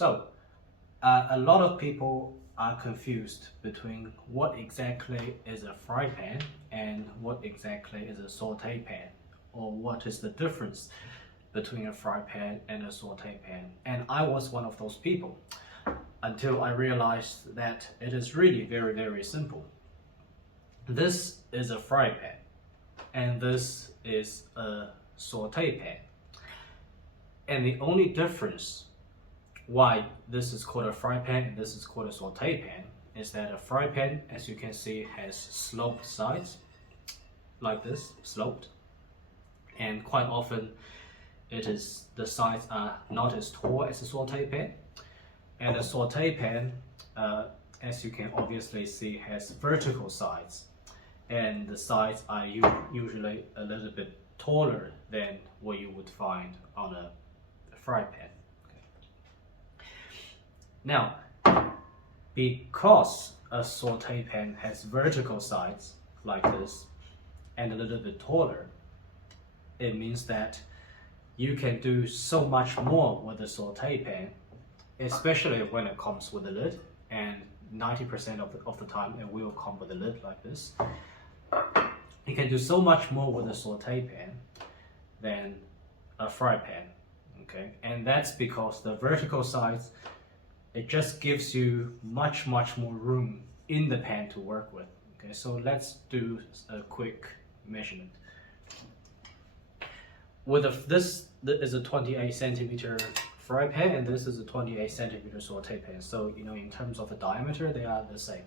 So, a lot of people are confused between what exactly is a fry pan and what exactly is a saute pan, or what is the difference between a fry pan and a saute pan. And I was one of those people until I realized that it is really very, very simple. This is a fry pan and this is a saute pan. And the only difference why this is called a fry pan and this is called a saute pan is that a fry pan, as you can see, has sloped sides like this, sloped, and quite often the sides are not as tall as a saute pan. And a saute pan, as you can obviously see, has vertical sides, and the sides are usually a little bit taller than what you would find on a fry pan. Now, because a saute pan has vertical sides like this and a little bit taller, it means that you can do so much more with the saute pan, especially when it comes with a lid, and 90% of the time it will come with a lid like this. You can do so much more with a saute pan than a fry pan, okay? And that's because the vertical sides, it just gives you much more room in the pan to work with. Okay, so let's do a quick measurement. This is a 28 centimeter fry pan and this is a 28 centimeter saute pan. So, you know, in terms of the diameter, they are the same.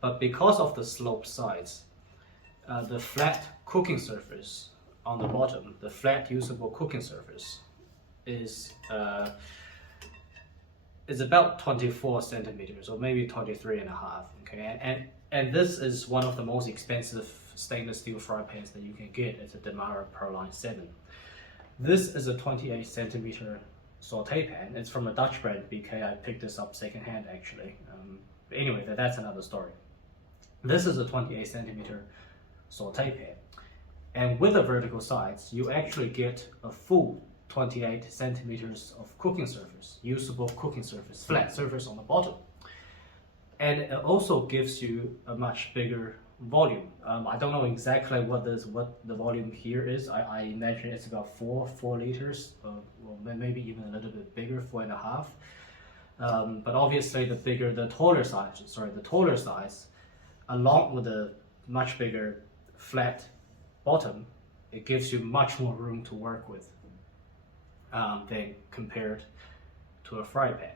But because of the sloped sides, the flat cooking surface on the bottom, the flat usable cooking surface is about 24 centimeters or maybe 23 and a half. Okay, and this is one of the most expensive stainless steel fry pans that you can get. It's a Demara Proline 7. This is a 28 centimeter saute pan. It's from a Dutch brand, BK. I picked this up secondhand actually. But anyway, that's another story. This is a 28 centimeter saute pan, and with the vertical sides, you actually get a full 28 centimeters of cooking surface, usable cooking surface, flat surface on the bottom. And it also gives you a much bigger volume. I don't know exactly what the volume here is. I imagine it's about 4 liters, or maybe even a little bit bigger, 4.5. But obviously the taller size, along with the much bigger flat bottom, it gives you much more room to work with than compared to a fry pan.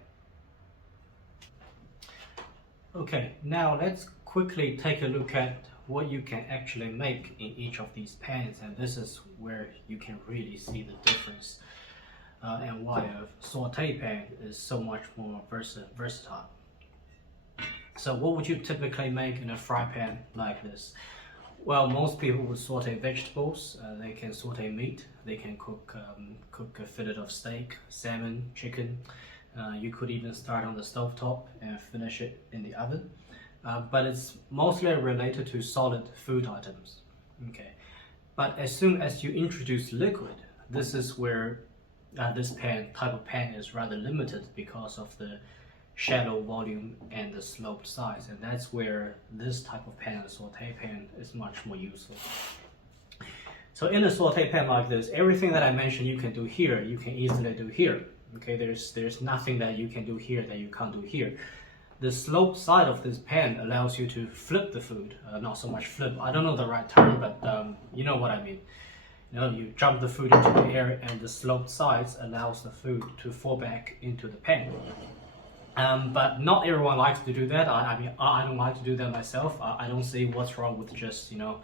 Okay, now let's quickly take a look at what you can actually make in each of these pans, and this is where you can really see the difference and why a saute pan is so much more versatile. So what would you typically make in a fry pan like this? Well, most people would saute vegetables. They can saute meat. They can cook a fillet of steak, salmon, chicken. You could even start on the stovetop and finish it in the oven. But it's mostly related to solid food items. Okay. But as soon as you introduce liquid, this is where this type of pan is rather limited because of the shallow volume and the sloped sides, and that's where this type of pan, the saute pan, is much more useful. So in a saute pan like this, everything that I mentioned you can do here, you can easily do here. Okay, there's nothing that you can do here that you can't do here. The sloped side of this pan allows you to flip the food, not so much flip, I don't know the right term, but you know what I mean. You know, you jump the food into the air and the sloped sides allows the food to fall back into the pan. But not everyone likes to do that. I mean, I don't like to do that myself. I don't see what's wrong with just, you know,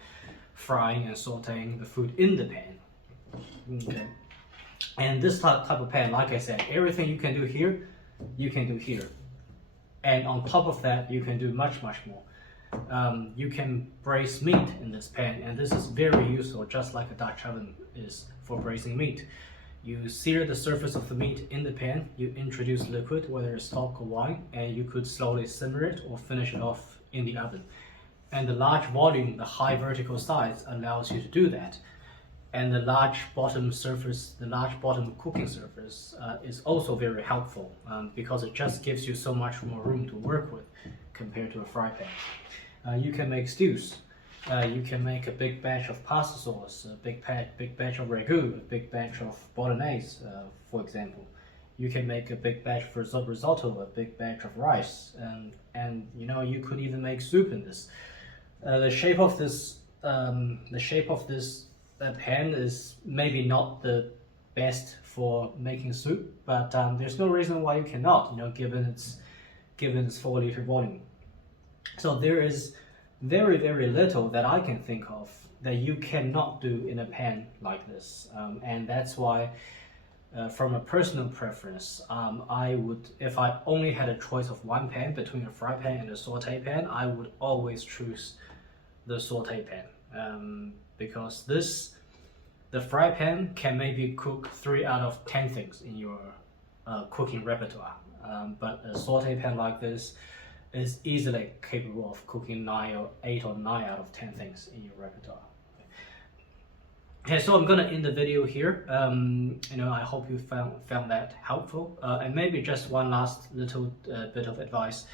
frying and sauteing the food in the pan. Okay. And this type of pan, like I said, everything you can do here, you can do here. And on top of that, you can do much more. You can braise meat in this pan, and this is very useful, just like a Dutch oven is for braising meat. You sear the surface of the meat in the pan, you introduce liquid, whether it's stock or wine, and you could slowly simmer it or finish it off in the oven. And the large volume, the high vertical size allows you to do that. and the large bottom surface, the large bottom cooking surface is also very helpful because it just gives you so much more room to work with compared to a fry pan. You can make stews. You can make a big batch of pasta sauce, a big batch of ragu, a big batch of bolognese, for example. You can make a big batch for risotto, a big batch of rice, and you know, you could even make soup in this. The shape of this pan is maybe not the best for making soup, but there's no reason why you cannot, you know, given its 4-liter volume. So there is very, very little that I can think of that you cannot do in a pan like this, and that's why from a personal preference, I would, if I only had a choice of one pan between a fry pan and a saute pan, I would always choose the saute pan, because the fry pan can maybe cook 3 out of 10 things in your cooking repertoire, but a saute pan like this is easily capable of cooking 8 or 9 out of 10 things in your repertoire. Okay, so I'm gonna end the video here. You know, I hope you found that helpful. And maybe just one last little bit of advice.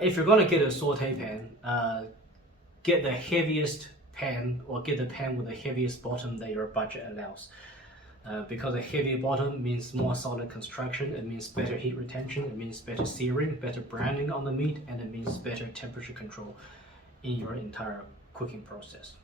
If you're gonna get a saute pan, get the heaviest pan, or get the pan with the heaviest bottom that your budget allows. Because a heavy bottom means more solid construction, it means better heat retention, it means better searing, better browning on the meat, and it means better temperature control in your entire cooking process.